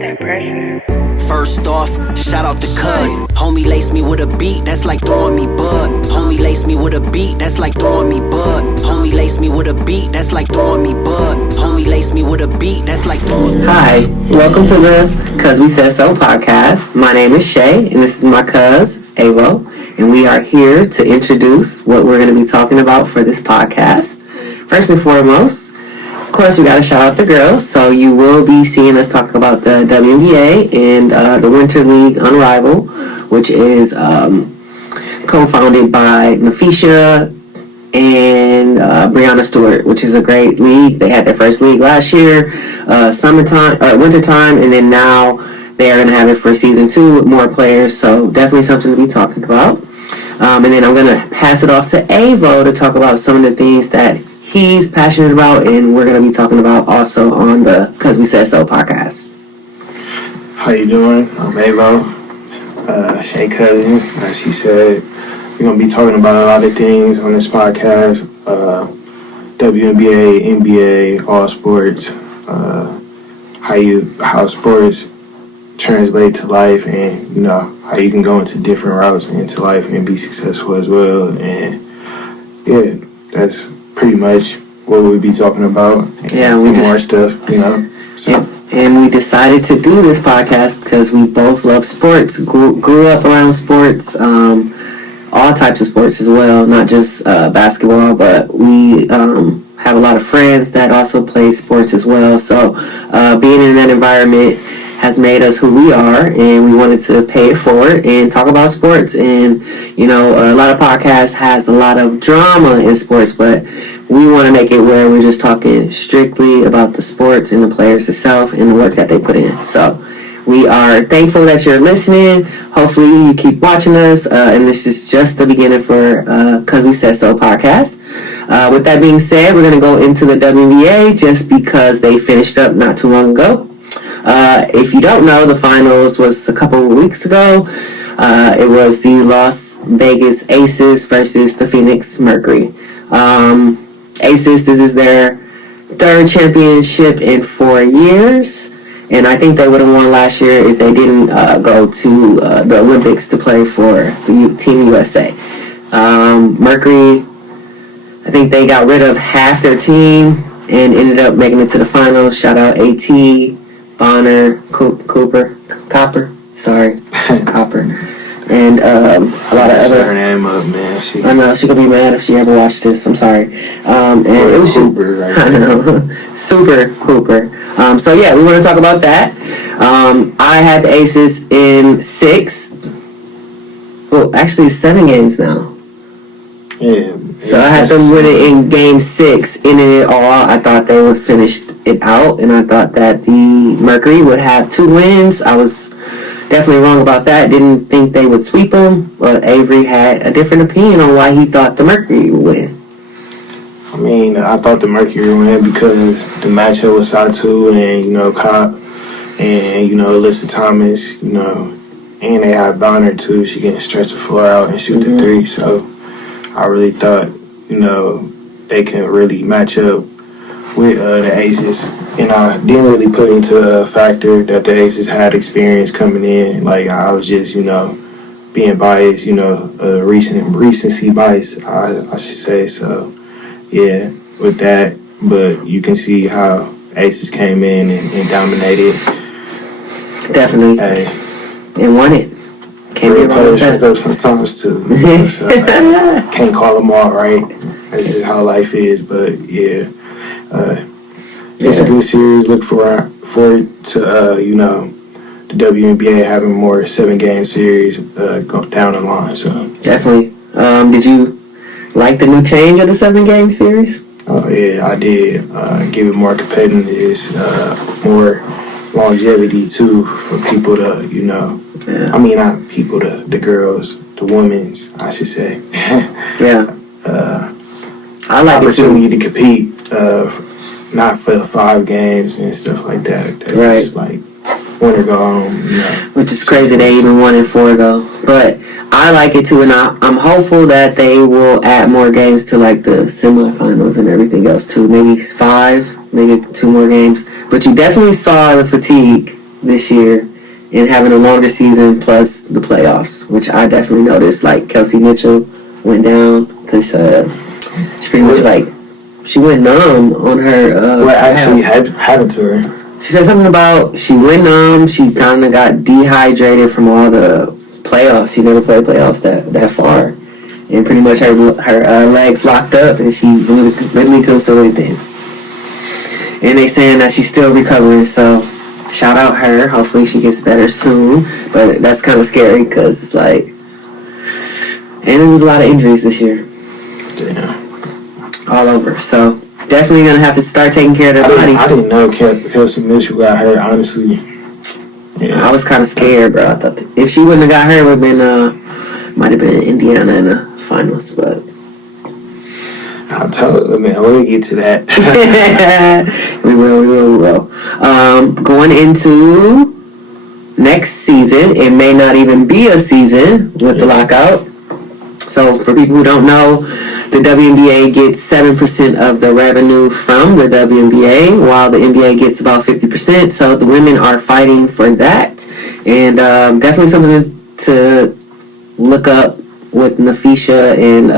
that pressure? First off, shout out to Cuz. Homie lace me with a beat, that's like throwing me bud. Homie lace me with a beat, that's like throwing me bud. Homie lace me with a beat, that's like throwing me bud. Homie lace me with a beat, that's like throwing me. Hi, welcome to the Cuz We Said So podcast. My name is Shay, and this is my cuz, Avo, and we are here to introduce what we're going to be talking about for this podcast. First and foremost, of course, we got to shout out the girls, so you will be seeing us talk about the WNBA and the Winter League Unrivaled, which is co-founded by Nafisha and Brianna Stewart, which is a great league. They had their first league last year, wintertime, and then now they are going to have it for season 2 with more players, so definitely something to be talking about. And then I'm going to pass it off to Avo to talk about some of the things that he's passionate about, and we're going to be talking about also on the Cuz We Said So podcast. How you doing? I'm Avo, Shay cousin. As she said, we're going to be talking about a lot of things on this podcast. WNBA, NBA, all sports, how sports translate to life, and you know how you can go into different routes into life and be successful as well. And yeah, that's pretty much what we'll be talking about. Yeah, more stuff, you know. So. And we decided to do this podcast because we both love sports, grew up around sports, all types of sports as well, not just basketball, but we have a lot of friends that also play sports as well. So being in that environment has made us who we are, and we wanted to pay it forward and talk about sports. And, you know, a lot of podcasts has a lot of drama in sports, but we want to make it where we're just talking strictly about the sports and the players itself and the work that they put in. So we are thankful that you're listening. Hopefully you keep watching us, and this is just the beginning for Cuz We Said So podcast. With that being said, we're going to go into the WNBA just because they finished up not too long ago. If you don't know, the finals was a couple of weeks ago. It was the Las Vegas Aces versus the Phoenix Mercury. Aces, this is their third championship in 4 years, and I think they would have won last year if they didn't go to the Olympics to play for the Team USA. Mercury, I think they got rid of half their team and ended up making it to the finals. Shout out AT, Bonner, Copper, and a lot of other. Her name up, man. I know she gonna be mad if she ever watched this. I'm sorry. And it was Hooper, right? I know, Super Hooper. So yeah, we want to talk about that. I had the Aces in 6. Well, actually 7 games now. Yeah. So I had them win it in game 6, ending it all. I thought they would finish it out, and I thought that the Mercury would have 2 wins. I was definitely wrong about that. Didn't think they would sweep them, but Avery had a different opinion on why he thought the Mercury would win. I mean, I thought the Mercury would win because the matchup was Satu and, you know, Cobb and, you know, Alyssa Thomas, you know, and they had Bonner too. She can stretch the floor out and shoot the 3, so I really thought, you know, they can really match up with the Aces. And I didn't really put into a factor that the Aces had experience coming in. Like, I was just, you know, being biased, you know, recency bias, I should say. So, yeah, with that. But you can see how Aces came in and dominated. Definitely. Hey. And won it. Can't Real be wrong with players that. up sometimes too. You know, so, can't call them all right. That's just how life is. But yeah, it's a good series. Look forward to you know, the WNBA having more 7-game series go down the line. So Definitely. Did you like the new change of the 7-game series? oh yeah, I did. Give it more competitiveness, more longevity too for people to, you know. Yeah. I mean, not people, the girls, the women's, I should say. Yeah. I like it too. Opportunity to compete, not for 5 games and stuff like that. That's like win or go home, you know. Which is crazy they even won in 4 though. But I like it too, and I'm hopeful that they will add more games to like the semifinals and everything else too. Maybe 5, maybe 2 more games. But you definitely saw the fatigue this year and having a longer season plus the playoffs, which I definitely noticed. Like Kelsey Mitchell went down because she pretty much she went numb on her. What actually happened to her? She said something about she went numb. She kind of got dehydrated from all the playoffs. She never played playoffs that far, and pretty much her legs locked up, and she literally couldn't feel anything. And they saying that she's still recovering, so shout out her. Hopefully she gets better soon. But that's kind of scary because it's like, and there was a lot of injuries this year. Yeah. All over. So definitely gonna have to start taking care of their bodies. I didn't know Kelsey Mitchell got hurt, honestly. Yeah. I was kind of scared, bro. I thought if she wouldn't have got hurt, it would have been might have been Indiana in the finals, but. We'll get to that. We will. Going into next season, it may not even be a season with the lockout. So for people who don't know, the WNBA gets 7% of the revenue from the WNBA, while the NBA gets about 50%. So the women are fighting for that. And definitely something to look up with Nafisha and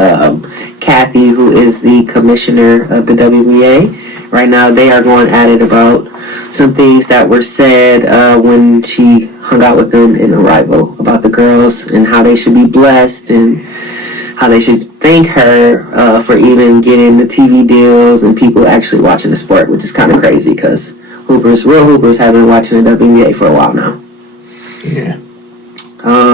Kathy, who is the commissioner of the WNBA. Right now, they are going at it about some things that were said when she hung out with them in Arrival about the girls and how they should be blessed and how they should thank her for even getting the TV deals and people actually watching the sport, which is kind of crazy because real hoopers have been watching the WNBA for a while now. Yeah.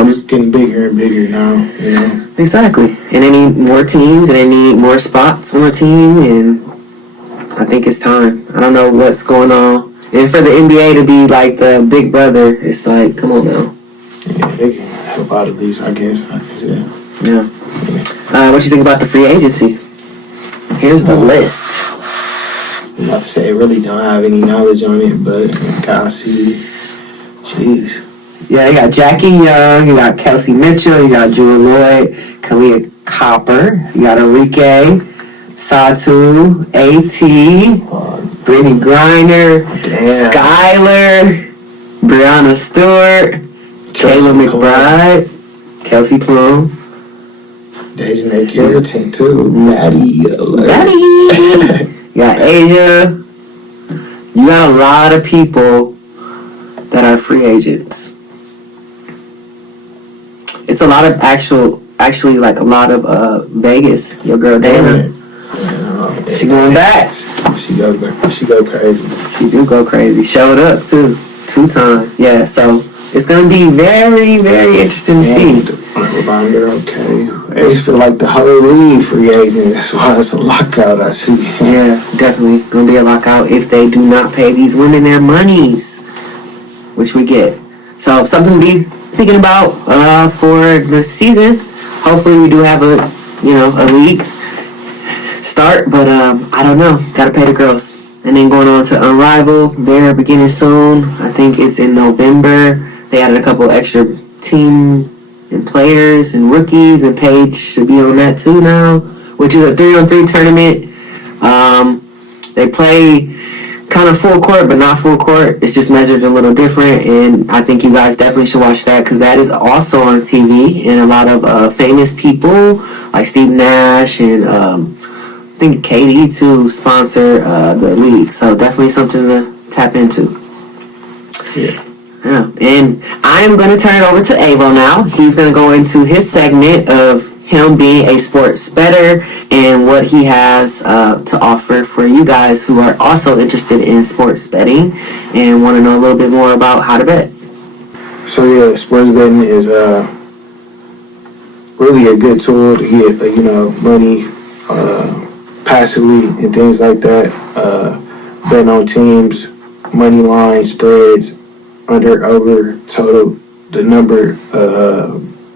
It's getting bigger and bigger now, you know. Exactly. And they need more teams and they need more spots on the team, and I think it's time. I don't know what's going on. And for the NBA to be like the big brother, it's like, come on now. Yeah, they can help out at least, I guess. Yeah. What you think about the free agency? Here's the list. I'm about to say I really don't have any knowledge on it, but I see. Jeez. Yeah, you got Jackie Young, you got Kelsey Mitchell, you got Jewel Lloyd, Kalia Copper, you got Enrique, Satu, A.T., Brittany Griner, Skylar, Brianna Stewart, Kayla McBride, Kelsey Plum, Dejanay Carrington too, Maddie. You got Asia. You got a lot of people that are free agents. It's a lot of actually like a lot of Vegas. Your girl Dana. She going back. She go crazy. She do go crazy. Showed up too, 2 times. Yeah, so it's gonna be very, very interesting to see. Okay. I just feel like the whole league free agent. That's why it's a lockout. I see. Yeah, definitely gonna be a lockout if they do not pay these women their monies, which we get. So something to be thinking about for the season. Hopefully we do have a league start, but I don't know. Gotta pay the girls. And then going on to Unrivaled, they're beginning soon. I think it's in November. They added a couple extra team and players and rookies, and Paige should be on that too now, which is a 3-on-3 tournament. They play kind of full court, but not full court. It's just measured a little different, and I think you guys definitely should watch that because that is also on TV, and a lot of famous people like Steve Nash and I think KD too sponsor the league, so definitely something to tap into. Yeah. Yeah, and I'm going to turn it over to Avo now. He's going to go into his segment of him being a sports bettor and what he has to offer for you guys who are also interested in sports betting and want to know a little bit more about how to bet. So yeah, sports betting is really a good tool to get money passively and things like that. Betting on teams, money line, spreads, under, over, total, the number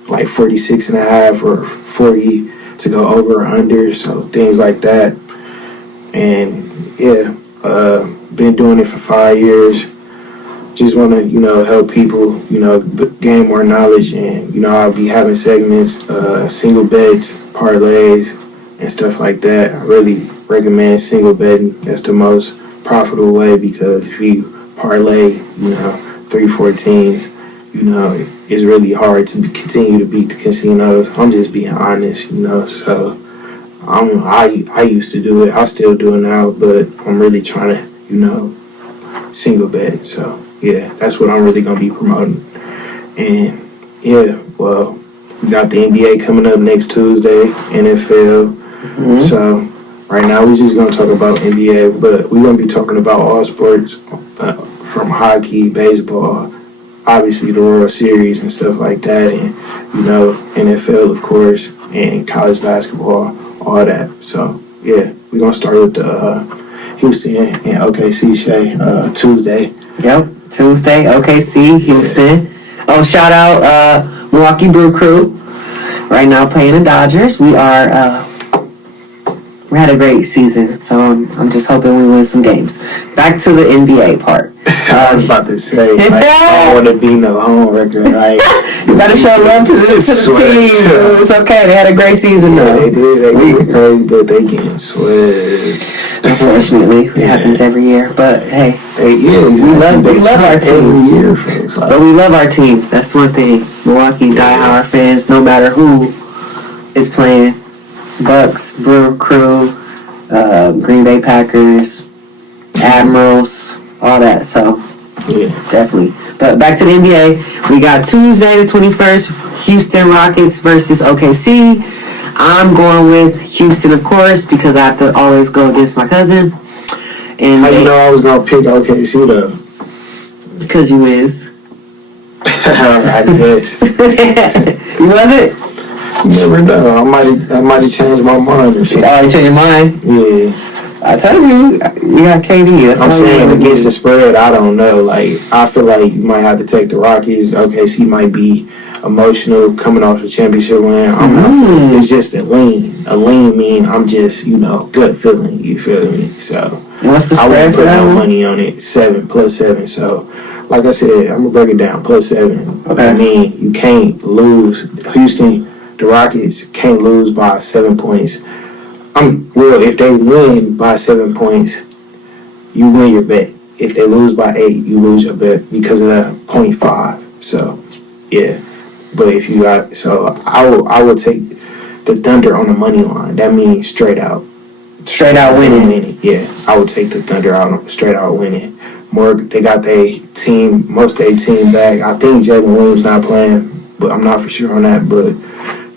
like 46.5 or 40 to go over or under, so things like that. And yeah, been doing it for 5 years. Just want to help people gain more knowledge, and I'll be having segments, single bets, parlays, and stuff like that. I really recommend single betting. That's the most profitable way because if you parlay, 3-4 teams, you know, it's really hard to continue to beat the casinos. I'm just being honest, you know. So I used to do it. I still do it now, but I'm really trying to, you know, single bet. So yeah, that's what I'm really gonna be promoting. And yeah, well, we got the NBA coming up next Tuesday, NFL. Mm-hmm. So right now we're just gonna talk about NBA, but we're gonna be talking about all sports from hockey, baseball, obviously the World Series and stuff like that, and you know, NFL of course, and college basketball, all that. So yeah, we're gonna start with the Houston and OKC Tuesday. Yep, Tuesday, OKC, Houston. Yeah. Oh, shout out Milwaukee Brew Crew. Right now playing the Dodgers. We had a great season, so I'm just hoping we win some games. Back to the NBA part. I was about to say, like, I don't want to be no home record. Like, you gotta show love to the team. It's okay. They had a great season, though. Yeah, they did. They went crazy, but they getting swept. Unfortunately, it happens every year. But hey, we love our teams. Year, folks. Like, but we love our teams. That's one thing. Milwaukee diehard fans, no matter who is playing. Bucks, Brew Crew, Green Bay Packers, Admirals, all that. So, yeah, definitely. But back to the NBA, we got Tuesday the 21st, Houston Rockets versus OKC. I'm going with Houston, of course, because I have to always go against my cousin. And how you know I was gonna pick OKC though? Because you is. I guess. You wasn't? You never know. I might have changed my mind or something. You already changed your mind? Yeah. I told you got KD. That's I'm saying against the spread, I don't know. Like, I feel like you might have to take the Rockies. OKC might be emotional coming off the championship win. I'm not feeling. It's just a lean. A lean mean I'm just, you know, gut feeling. You feel me? So what's the I spread wouldn't for put that no one? money on it. +7. So, like I said, I'm gonna break it down. +7. Okay. I mean, you can't lose. Houston, the Rockets can't lose by 7 points. Well, if they win by 7 points, you win your bet. If they lose by 8, you lose your bet because of that 0.5. So, yeah. But if you got, so I will take the Thunder on the money line. That means straight out winning. Yeah, I would take the Thunder out straight out winning. They got most of their team back. I think Jalen Williams not playing, but I'm not for sure on that. But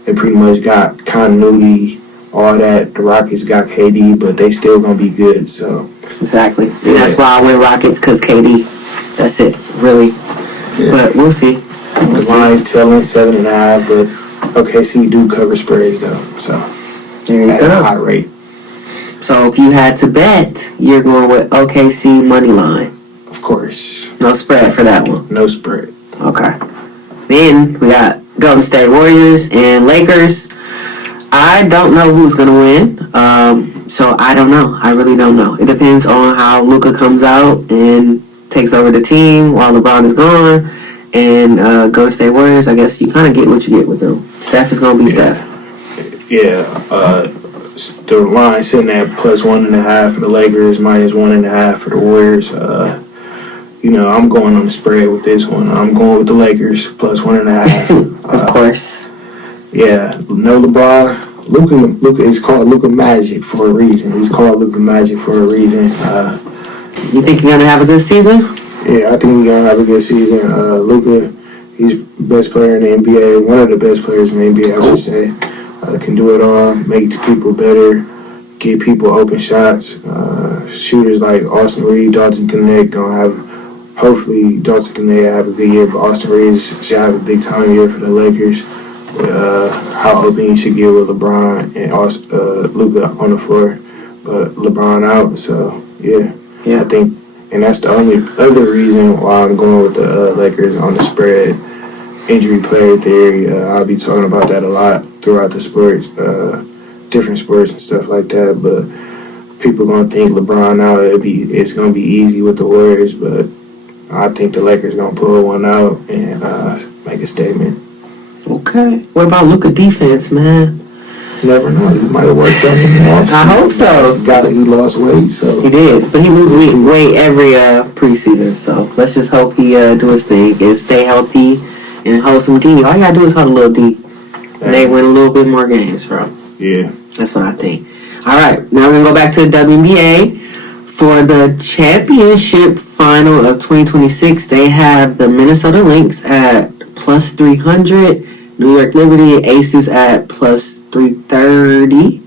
they pretty much got continuity. All that. The Rockets got KD, but they still gonna be good. So exactly, and that's why I went Rockets because KD. That's it, really. Yeah. But we'll see. The line telling 7.5, but OKC do cover spreads though. So there you go. At a high rate. So if you had to bet, you're going with OKC money line. Of course. No spread for that one. No spread. Okay. Then we got Golden State Warriors and Lakers. I don't know who's going to win, so I don't know. I really don't know. It depends on how Luka comes out and takes over the team while LeBron is gone. And Golden State Warriors, I guess you kind of get what you get with them. Steph is going to be Steph. Yeah. The line sitting at +1.5 for the Lakers, -1.5 for the Warriors. You know, I'm going on the spread with this one. I'm going with the Lakers +1.5. Of course. Yeah, no LeBron. Luka is called Luka Magic for a reason. He's called Luka Magic for a reason. You think you're gonna have a good season? Yeah, I think we're gonna have a good season. Luka, he's the best player in the NBA. One of the best players in the NBA, I should say. Can do it all. Make people better. Give people open shots. Shooters like Austin Reeves, Dalton Connect gonna have. Hopefully, Dalton Connect have a good year, but Austin Reeves should have a big time year for the Lakers. How open you should get with LeBron and Luka on the floor, but LeBron out. So yeah, I think, and that's the only other reason why I'm going with the Lakers on the spread. Injury player theory. I'll be talking about that a lot throughout the sports, different sports and stuff like that. But people gonna think LeBron out. It's gonna be easy with the Warriors, but I think the Lakers gonna pull one out and make a statement. Okay. What about Luka defense, man? You never know. He might have worked on him off. I hope so. He lost weight, so he did, but he loses weight every preseason. So let's just hope he do his thing and stay healthy and hold some D. All you gotta do is hold a little D, and they win a little bit more games, bro. Yeah, that's what I think. All right, now we're gonna go back to the WNBA. For the championship final of 2026, they have the Minnesota Lynx at plus 300, New York Liberty Aces at plus 330,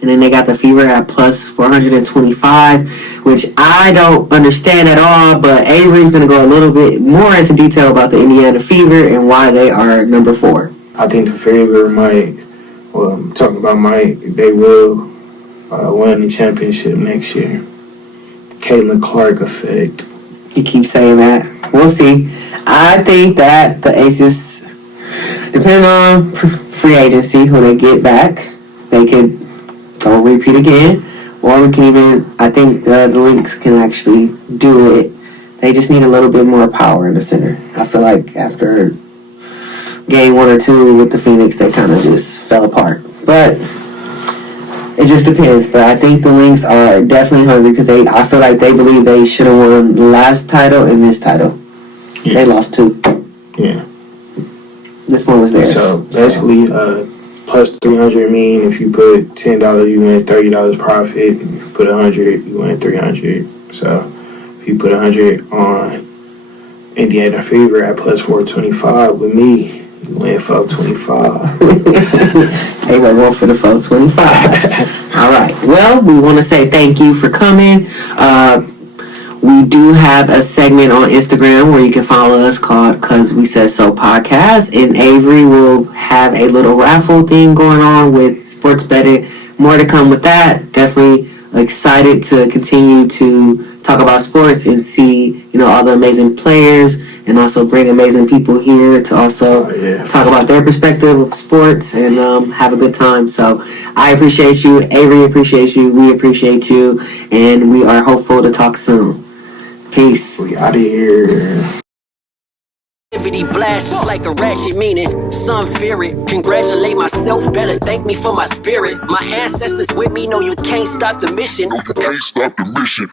and then they got the Fever at plus 425, which I don't understand at all, but Avery's going to go a little bit more into detail about the Indiana Fever and why they are number 4. I think the Fever I'm talking about they will win the championship next year. Caitlin Clark effect. You keep saying that. We'll see. I think that the Aces, depending on free agency, who they get back, they could go repeat again. Or we can even, I think the Lynx can actually do it. They just need a little bit more power in the center. I feel like after game 1 or 2 with the Phoenix, they kind of just fell apart. But it just depends, but I think the Lynx are definitely hungry because I feel like they believe they should have won the last title and this title. Yeah. They lost 2. Yeah. This one was theirs. So basically, plus 300 mean if you put $10, you win $30 profit. If you put 100, you win 300. So if you put 100 on Indiana Fever at plus 425 with me, you win 425. Hey, we're going for the 425. All right. Well, we want to say thank you for coming. We do have a segment on Instagram where you can follow us called Cause We Said So Podcast. And Avery will have a little raffle thing going on with sports betting. More to come with that. Definitely excited to continue to talk about sports and see, all the amazing players and also bring amazing people here to also talk about their perspective of sports and have a good time. So I appreciate you. Avery appreciates you. We appreciate you. And we are hopeful to talk soon. Peace. We out of here. Blast just like a ratchet, meaning some fear it. Congratulate myself, better thank me for my spirit. My ancestors with me, no, you can't stop the mission.